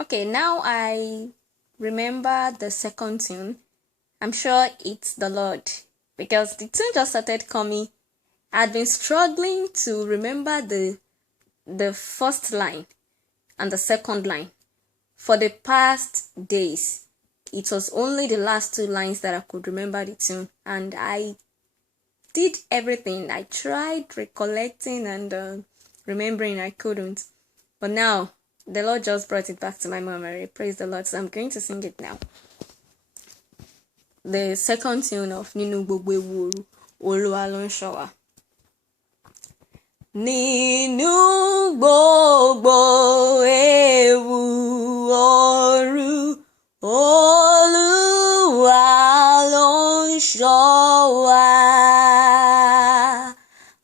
Okay, now I remember the second tune. I'm sure it's the Lord because the tune just started coming. I'd been struggling to remember the first line and the second line for the past days. It was only the last two lines that I could remember the tune, and I did everything. I tried recollecting and remembering. I couldn't, but now the Lord just brought it back to my memory. Praise the Lord. So I'm going to sing it now. The second tune of Ninu Gbogbo Ewu Oru, Olúwa ló ń ṣọ́ wa. Nínú gbogbo ewu oru, Olúwa ló ń ṣọ́ wa.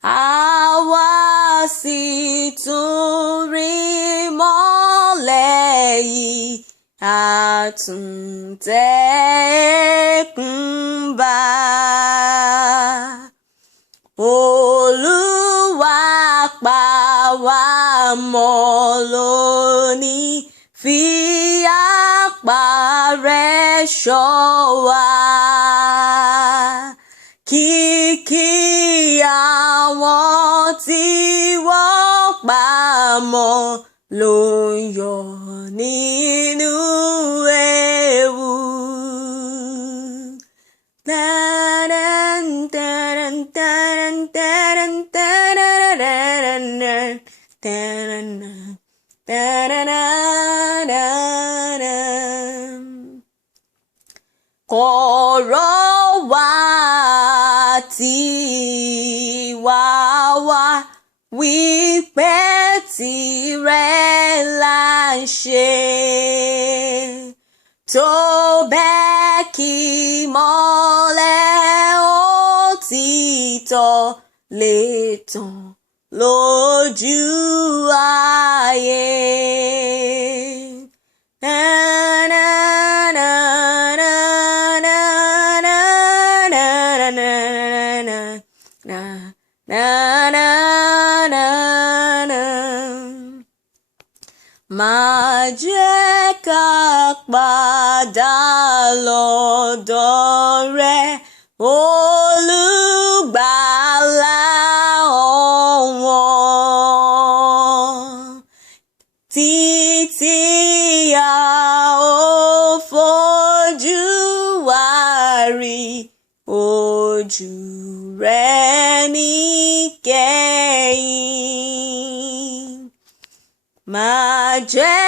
Àwa sì tún rí mọ́lẹ̀ yìí, àtúntẹ̀kùn bá. Olúwa pa wá mọ́ lónìí, fi àpá rẹ̀ ṣọ́ wa. Kìkì àwọn tí wọ́n pa mọ́ ló ń yọ̀ nínú ewu. Kọ̀rọ̀ wá tí wá wá wípé tirẹ̀ là ń ṣe, tó bẹ́ẹ̀ kí mọ́lẹ̀ òtítọ́ lè tàn lójú ayé. Má jẹ́ ká padà lọ́dọ̀ rẹ, Olùgbàlà ọ̀wọ́n, títí a ó fojú wa rí ojú rẹ níkẹyìn. Má jẹ́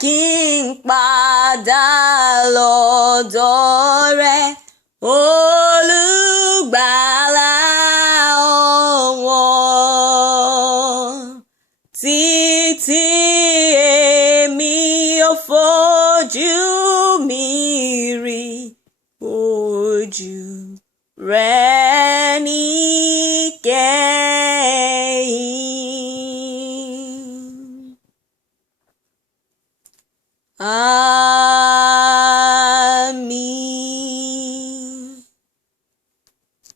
kí n padà lọ́dọ̀ rẹ, Olùgbàlà ọ̀wọ́n, títí èmi ò fojú mi rí ojú rẹ níkẹyìn.